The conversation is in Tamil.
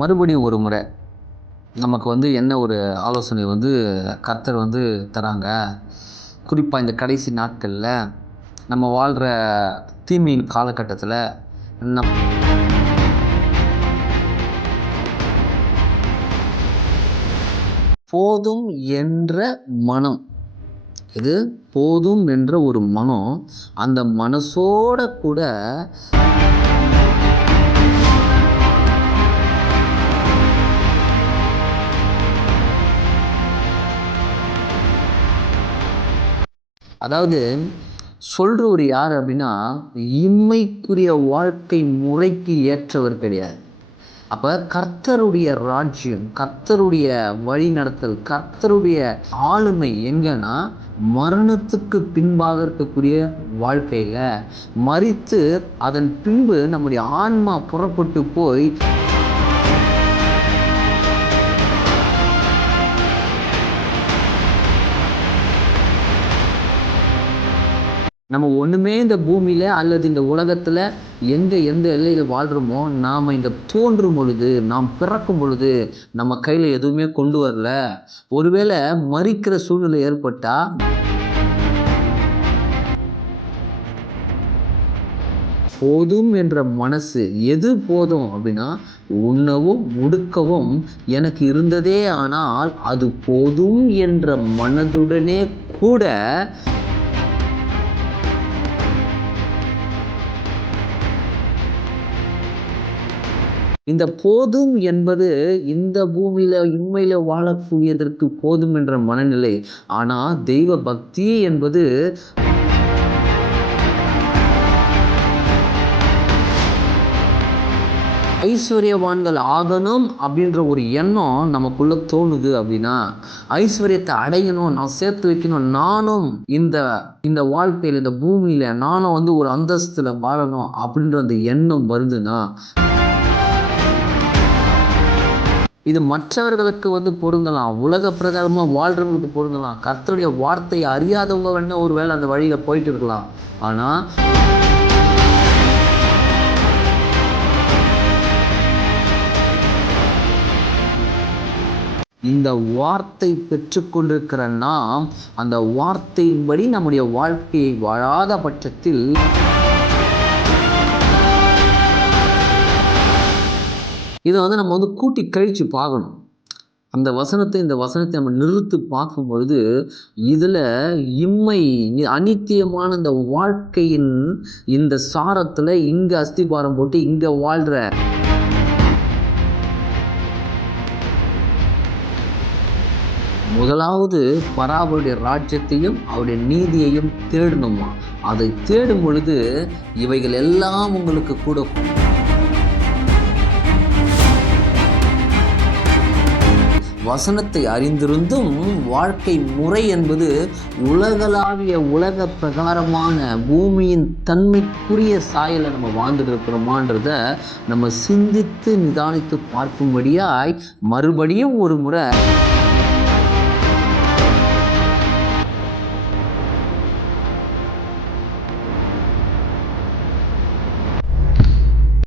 மறுபடியும் ஒரு முறை நமக்கு என்ன ஒரு ஆலோசனை கர்த்தர் தராங்க. குறிப்பாக இந்த கடைசி நாட்களில் நம்ம வாழ்கிற தீமையின் காலகட்டத்தில் போதும் என்ற மனம், இது போதும் என்ற ஒரு மனம், அந்த மனசோட கூட அதாவது சொல்கிறவர் யார் அப்படின்னா, இம்மைக்குரிய வாழ்க்கை முறைக்கு ஏற்றவர் கிடையாது. அப்போ கர்த்தருடைய ராஜ்யம், கர்த்தருடைய வழி நடத்தல், கர்த்தருடைய ஆளுமை எங்கன்னா மரணத்துக்கு பின்பாக இருக்கக்கூடிய வாழ்க்கையில் மரித்து அதன் பின்பு நம்முடைய ஆன்மா புறப்பட்டு போய் நம்ம ஒன்றுமே இந்த பூமியில் அல்லது இந்த உலகத்தில் எந்த எல்லையில் வாழ்கிறோமோ, நாம் இந்த தோன்றும் பொழுது, நாம் பிறக்கும் பொழுது நம்ம கையில் எதுவுமே கொண்டு வரல. ஒருவேளை மரிக்கிற சூழ்நிலை ஏற்பட்டால் போதும் என்ற மனசு, எது போதும் அப்படின்னா, உண்ணவும் உடுக்கவும் எனக்கு இருந்ததே, ஆனால் அது போதும் என்ற மனதுடனே கூட இந்த போதும் என்பது இந்த பூமியில உண்மையில வாழக்கூடியதற்கு போதும் என்ற மனநிலை. ஆனா தெய்வ பக்தி என்பது ஐஸ்வர்யவான்கள் ஆகணும் அப்படின்ற ஒரு எண்ணம் நமக்குள்ள தோணுது அப்படின்னா, ஐஸ்வர்யத்தை அடையணும், நான் சேர்த்து வைக்கணும், நானும் இந்த வாழ்க்கையில் இந்த பூமியில நானும் ஒரு அந்தஸ்துல வாழணும் அப்படின்ற அந்த எண்ணம் வருதுன்னா, இது மற்றவர்களுக்கு பொருந்தலாம், உலக பிரகாரமாக வாழ்கிறவங்களுக்கு பொருந்தலாம், கர்த்தருடைய வார்த்தையை அறியாதவங்க ஒரு வேளை அந்த வழியில் போயிட்டு இருக்கலாம். ஆனால் இந்த வார்த்தை பெற்றுக்கொண்டிருக்கிற நாம் அந்த வார்த்தையின்படி நம்முடைய வாழ்க்கையை வாழாத பட்சத்தில் இதை நம்ம கூட்டி கழித்து பார்க்கணும். அந்த வசனத்தை இந்த வசனத்தை நம்ம நிறுத்து பார்க்கும் பொழுது, இதில் இம்மை அனித்தியமான இந்த வாழ்க்கையின் இந்த சாரத்தில் இங்கே அஸ்திபாரம் போட்டு இங்கே வாழ்கிற முதலாவது பராபருடைய ராஜ்யத்தையும் அவருடைய நீதியையும் தேடணுமா. அதை தேடும் பொழுது இவைகள் எல்லாம் உங்களுக்கு கூட வசனத்தை அறிந்திருந்தும் வாழ்க்கை முறை என்பது உலகளாவிய உலக பிரகாரமான பூமியின் தன்மைக்குரிய சாயலை நம்ம வாழ்ந்துட்டு இருக்கிறோமான்றத நம்ம சிந்தித்து நிதானித்து பார்க்கும்படியாய் மறுபடியும் ஒரு முறை